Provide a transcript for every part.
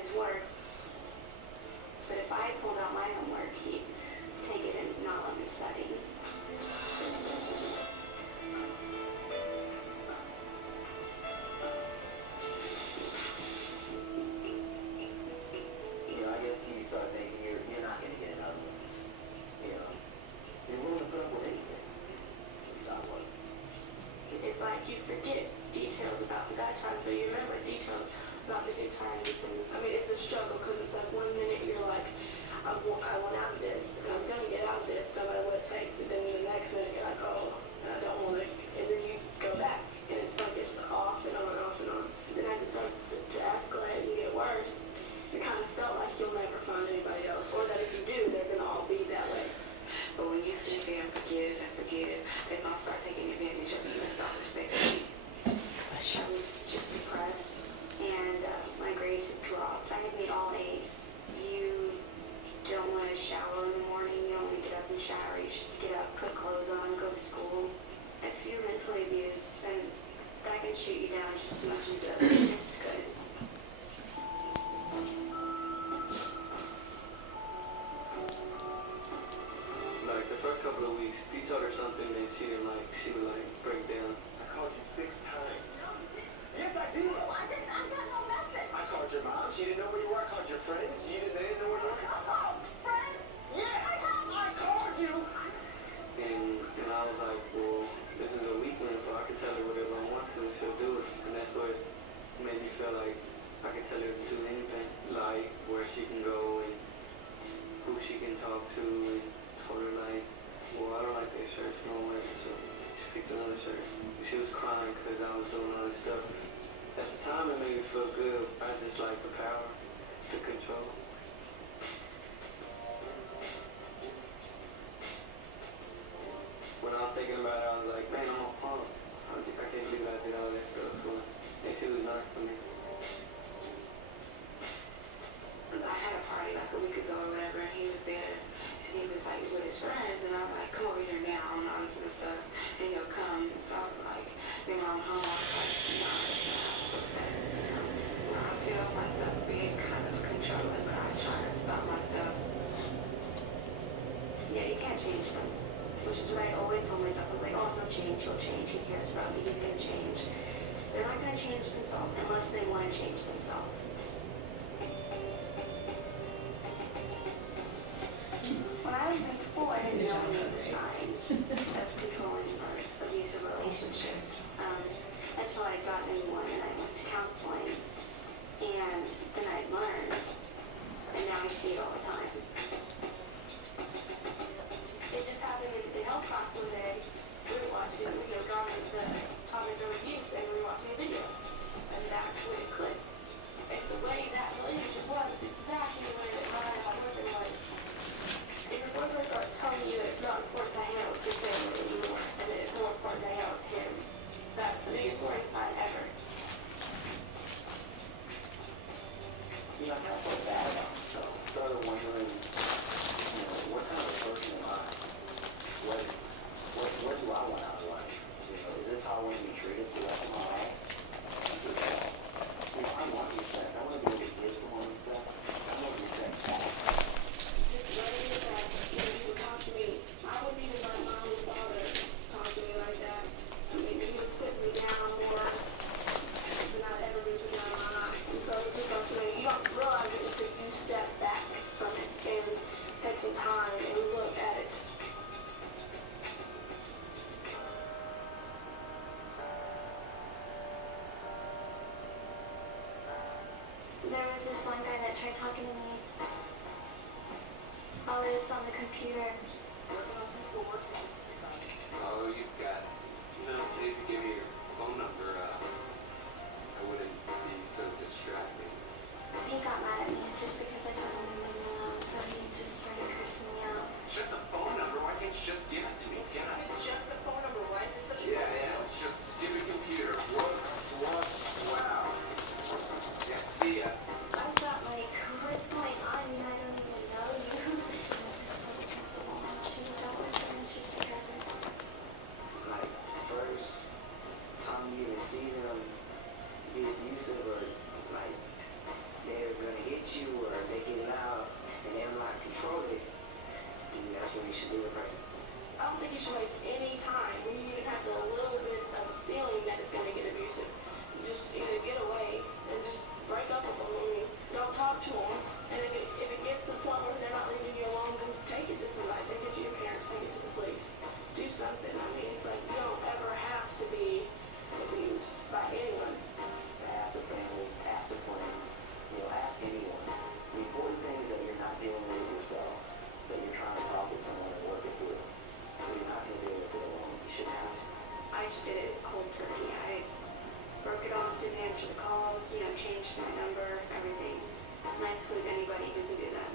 his work. But if I pulled out my homework, he'd take it and not let me study. You know, I guess you start thinking you're not going to get another one. You know, you're willing to put up with anything. At least I was. It's like you forget details about the bad times, but you remember details about the good times. And I mean, it's a struggle because it's like 1 minute you're like, I want out of this, and I'm going to get out of this no matter what it takes. But then the next minute you're like, oh, I don't want it. And then you go back, and it's like it's off and on and off and on. And then as it starts to escalate and get worse, you kind of felt like you'll never find anybody else, or that if you do, they're going to all be that way. But when you sit there and forgive, they're going to start taking advantage of you and start respecting you. I was just depressed, and my grades had dropped. I had made all A's. You don't want to shower in the morning. You don't want to get up and shower. You just get up, put clothes on, go to school. If you're mentally abused, then that can shoot you down just as much as a just could. Like the first couple of weeks, if you told her something, then she would like break down. I called you 6 times. Yes, I did. Oh, I got no message. I called your mom. She didn't know where you were. I called your friends. They didn't know where you were. Oh, friends? Yeah, I called you. And I was like, well, this is a weak one, so I can tell her whatever I want to, and she'll do it. And that's what made me feel like I can tell her to do anything, like where she can go and who she can talk to, and told her like, well, I don't like that shirt no more, so she picked another shirt. She was crying because I was doing all this stuff. At the time, it made me feel good. I just like the power to control. When I was thinking about it, I was like, man, I'm a punk. I can't believe I did all that stuff. So, and she was nice to me. I had a party like a week ago or whatever, and he was there, and he was like with his friends, and I was like, come over here now, and all this other stuff, and he'll come. And so I was like, then when I'm home, I was like, no, it's not. You know, I feel myself being kind of controlling, but I try to stop myself. Yeah, you can't change them. Which is what I always told myself. I was like, oh, he'll change, he cares about me, he's going to change. They're not going to change themselves unless they want to change themselves. When I was in school, I didn't know any of the signs of controlling or abusive relationships until I got into one and I went to counseling. And then I learned, and now I see it all the time. It just happened in health class one day. We were watching, drama, the topic of abuse, and we were watching a video. And that's when it clicked. And the way that relationship was, exactly the way that mine and my boyfriend was. If your boyfriend starts telling you that it's not important to hang out with your family anymore, and that it's more important to hang out with him, that's the biggest warning sign ever. You know, I kind of felt bad about myself. I started wondering, what kind of person am I? What do I want out of life? Is this how I want to be treated for the rest of my life? This is I want respect. I want to be able to give someone respect. I want respect back. Just letting it that, people talk to me. I wouldn't even let my own father talk to me like that. I mean, he was putting me down more than I'd ever been put down in my life. And so it's just something you don't realize it until you step back from it and take some time and look at it. There was this one guy that tried talking to me while I was on the computer. Oh, you've got, if you give me your phone number, I wouldn't be so distracting. He got mad at me just because I told him to leave me alone, so he just started cursing me out. It's just a phone number. Why can't you just give it to me? God. It's just a phone number. Why is it such a Yeah, it's just a stupid computer. Whoops, wow. Yeah, see ya. I thought, like, what's going on? I mean, I don't even know you. And I just told the principal, and she was out with her, and she took care of it. Like, first time you even see them be abusive or, like, nobody even do that.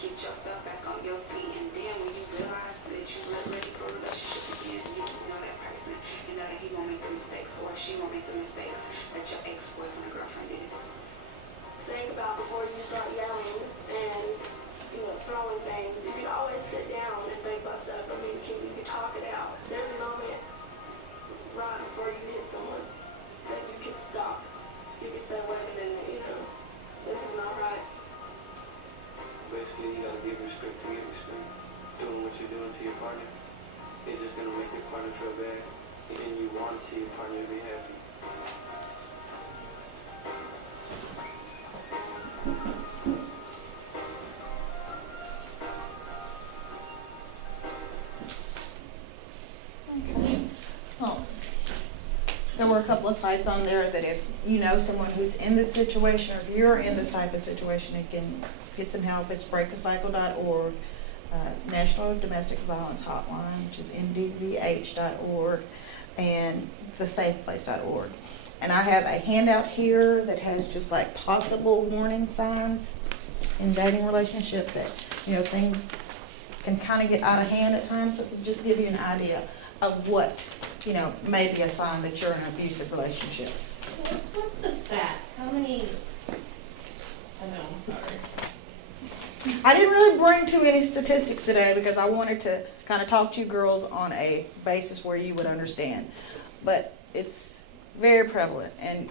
Get your stuff back on your feet, and then when you realize that you're not ready for a relationship again, you just know that person and know that he won't make the mistakes or she won't make the mistakes that your ex-boyfriend or girlfriend did. Think about before you start yelling and, you know, throwing things. You can always sit down and think about stuff. I mean, you can talk it out. There's a moment right before you hit someone that you can stop. You can say, wait a minute, you know, this is not right. Basically, you gotta give respect to get respect. Doing what you're doing to your partner, it's just gonna make your partner feel bad, and you want to see your partner to be happy. There were a couple of sites on there that if you know someone who's in this situation, or if you're in this type of situation, you can get some help. It's breakthecycle.org, National Domestic Violence Hotline, which is ndvh.org, and thesafeplace.org. And I have a handout here that has just like possible warning signs in dating relationships that, you know, things can kind of get out of hand at times. So it can just give you an idea of what, you know, may be a sign that you're in an abusive relationship. What's the stat? How many? I know, I'm sorry. I didn't really bring too many statistics today because I wanted to kind of talk to you girls on a basis where you would understand. But it's very prevalent, and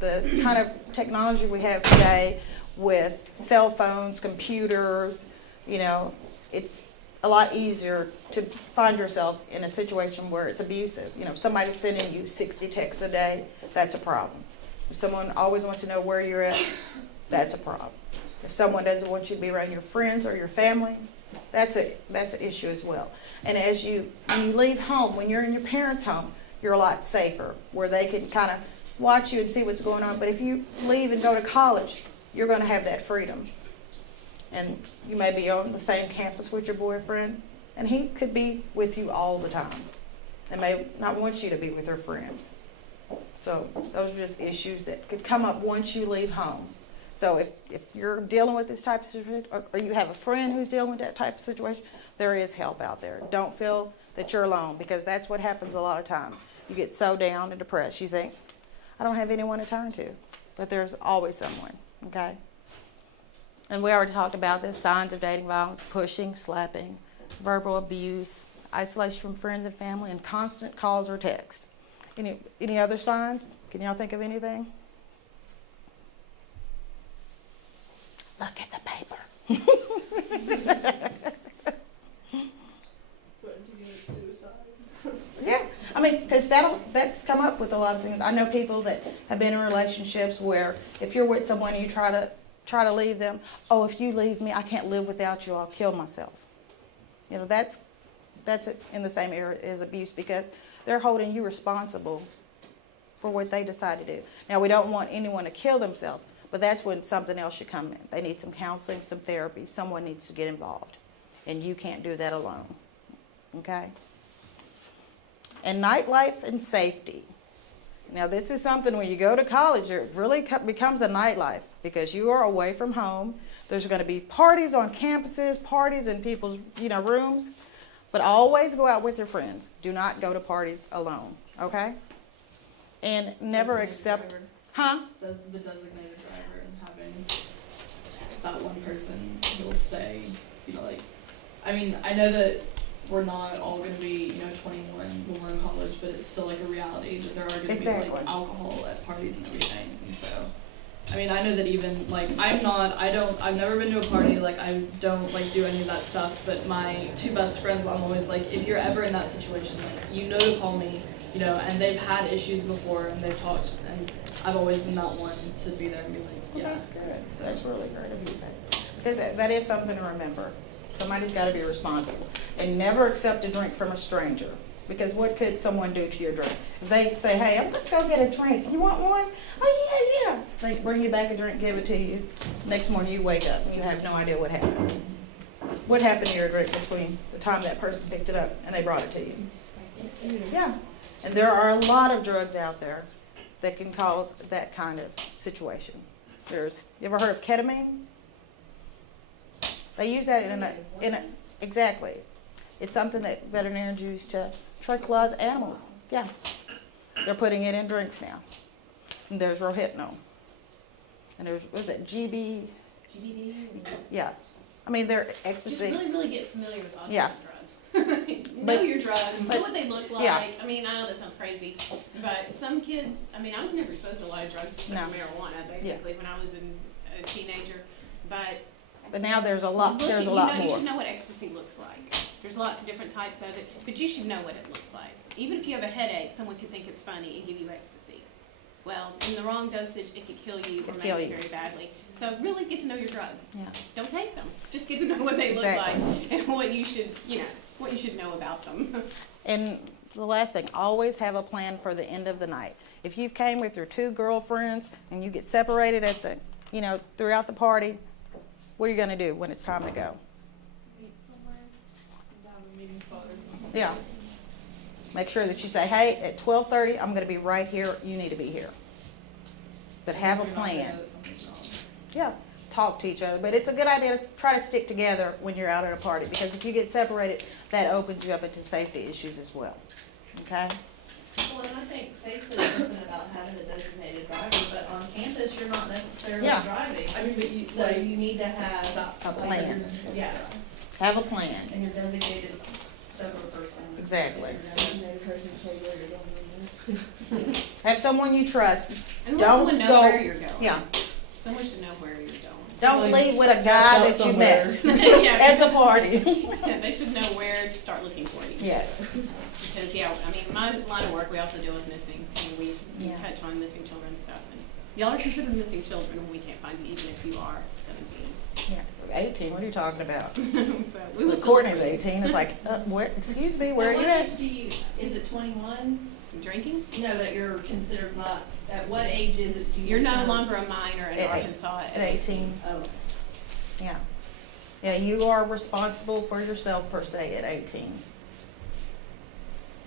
the kind of technology we have today with cell phones, computers, you know, it's a lot easier to find yourself in a situation where it's abusive. You know, if somebody's sending you 60 texts a day, that's a problem. If someone always wants to know where you're at, that's a problem. If someone doesn't want you to be around your friends or your family, that's an issue as well. And as when you leave home, when you're in your parents' home, you're a lot safer, where they can kind of watch you and see what's going on. But if you leave and go to college, you're going to have that freedom. And you may be on the same campus with your boyfriend, and he could be with you all the time and may not want you to be with her friends. So those are just issues that could come up once you leave home. So if you're dealing with this type of situation, or you have a friend who's dealing with that type of situation, there is help out there. Don't feel that you're alone, because that's what happens a lot of times. You get so down and depressed, you think, I don't have anyone to turn to. But there's always someone, okay? And we already talked about this: signs of dating violence: pushing, slapping, verbal abuse, isolation from friends and family, and constant calls or texts. Any other signs? Can y'all think of anything? Look at the paper. Yeah, I mean, because that's come up with a lot of things. I know people that have been in relationships where if you're with someone, you try to leave them. Oh, if you leave me, I can't live without you. I'll kill myself. You know, that's in the same area as abuse, because they're holding you responsible for what they decide to do. Now, we don't want anyone to kill themselves, but that's when something else should come in. They need some counseling, some therapy. Someone needs to get involved, and you can't do that alone. Okay? And nightlife and safety. Now, this is something when you go to college, it really becomes a nightlife, because you are away from home. There's going to be parties on campuses, parties in people's, rooms, but always go out with your friends. Do not go to parties alone, okay? And never accept, Does the designated driver, and having that one person who will stay, I know that we're not all going to be, 21 when we're in college, but it's still like a reality that there are going to be like alcohol at parties and everything. And so, I know that even I've never been to a party, I don't do any of that stuff, but my two best friends, I'm always like, if you're ever in that situation, to call me, and they've had issues before and they've talked, and I've always been that one to be there and be like, yeah. Well, that's good. So that's really great of you. Because that is something to remember. Somebody's got to be responsible. And never accept a drink from a stranger. Because what could someone do to your drink? If they say, hey, I'm going to go get a drink. You want one? Oh, yeah. They bring you back a drink, give it to you. Next morning you wake up and you have no idea what happened. What happened to your drink between the time that person picked it up and they brought it to you? Yeah. And there are a lot of drugs out there that can cause that kind of situation. You ever heard of ketamine? They use that in a, exactly. It's something that veterinarians use to tranquilize animals. Yeah. They're putting it in drinks now. And there's Rohypnol. And there's, what is it, GBD? Yeah. I mean, they're Just ecstasy. really get familiar with all Yeah. drugs. Know your drugs, but- know what they look like. yeah. I mean, I know that sounds crazy, but some kids, I mean, I was never exposed to a lot of drugs except No. for marijuana, basically, when I was a teenager. But now there's a lot, look, there's a you lot know, You more. should know what ecstasy looks like. There's lots of different types of it, but you should know what it looks like. Even if you have a headache, someone could think it's funny and give you ecstasy. Well, in the wrong dosage, it could kill you or Could make kill you you. very badly. So really get to know your drugs. Yeah. Don't take them. Just get to know what they Exactly. look like and what you should, what you should know about them. And the last thing, always have a plan for the end of the night. If you've came with your 2 girlfriends and you get separated at the, throughout the party, what are you gonna do when it's time to go? Meet somewhere. Have a meeting spot or something. Yeah. Make sure that you say, hey, at 12:30, I'm gonna be right here, you need to be here. But have a You're not gonna plan. know that something's wrong. Yeah, talk to each other, but it's a good idea to try to stick together when you're out at a party, because if you get separated, that opens you up into safety issues as well, okay? Well, and I think Faith said something about having a designated driver, but on campus, you're not necessarily Yeah. driving. I mean, but you, So like, you need to have A plan. Yeah, Have a plan, and your designated separate person. exactly. designated person to tell you where you're going with this. Have someone you trust, And let Don't someone know go- where you're going. yeah, Someone should know where you're going. don't leave with a guy that you met Yeah, at the party. yeah, they should know where to start looking for you. Yes, Because, I mean, my line of work, we also deal with missing, and we Yeah. touch on missing children and stuff. And y'all are considered missing children when we can't find you, even if you are 17. yeah, 18, what are you talking about? So we will Well, still look Courtney's for you. 18, it's like, where, excuse me, where are At you what at? age do you, is it 21? Drinking? No, that you're considered not, at what age is it? Do you You're no become- longer a minor in At eight. Arkansas At 18, Oh, yeah. Yeah, you are responsible for yourself per se at 18.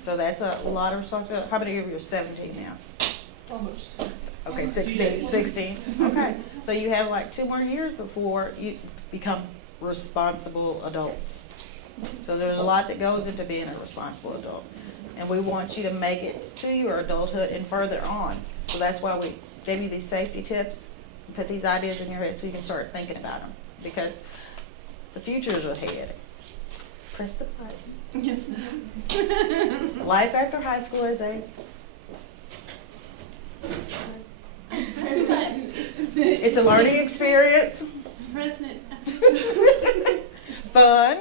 So that's a lot of responsibility. How many of you are 17 now? Almost. Okay, 16. Okay, so you have like 2 more years before you become responsible adults. So there's a lot that goes into being a responsible adult. And we want you to make it to your adulthood and further on. So that's why we gave you these safety tips, and put these ideas in your head so you can start thinking about them. Because the future is ahead. Press the button. Yes, ma'am. Life after high school is a it's a learning experience, President. fun,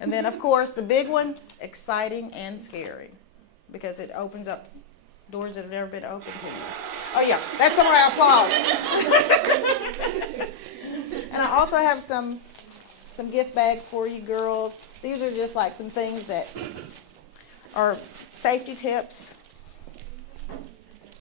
and then of course the big one, exciting and scary, because it opens up doors that have never been opened to you. Oh yeah, that's some of our applause. And I also have some gift bags for you girls. These are just like some things that are safety tips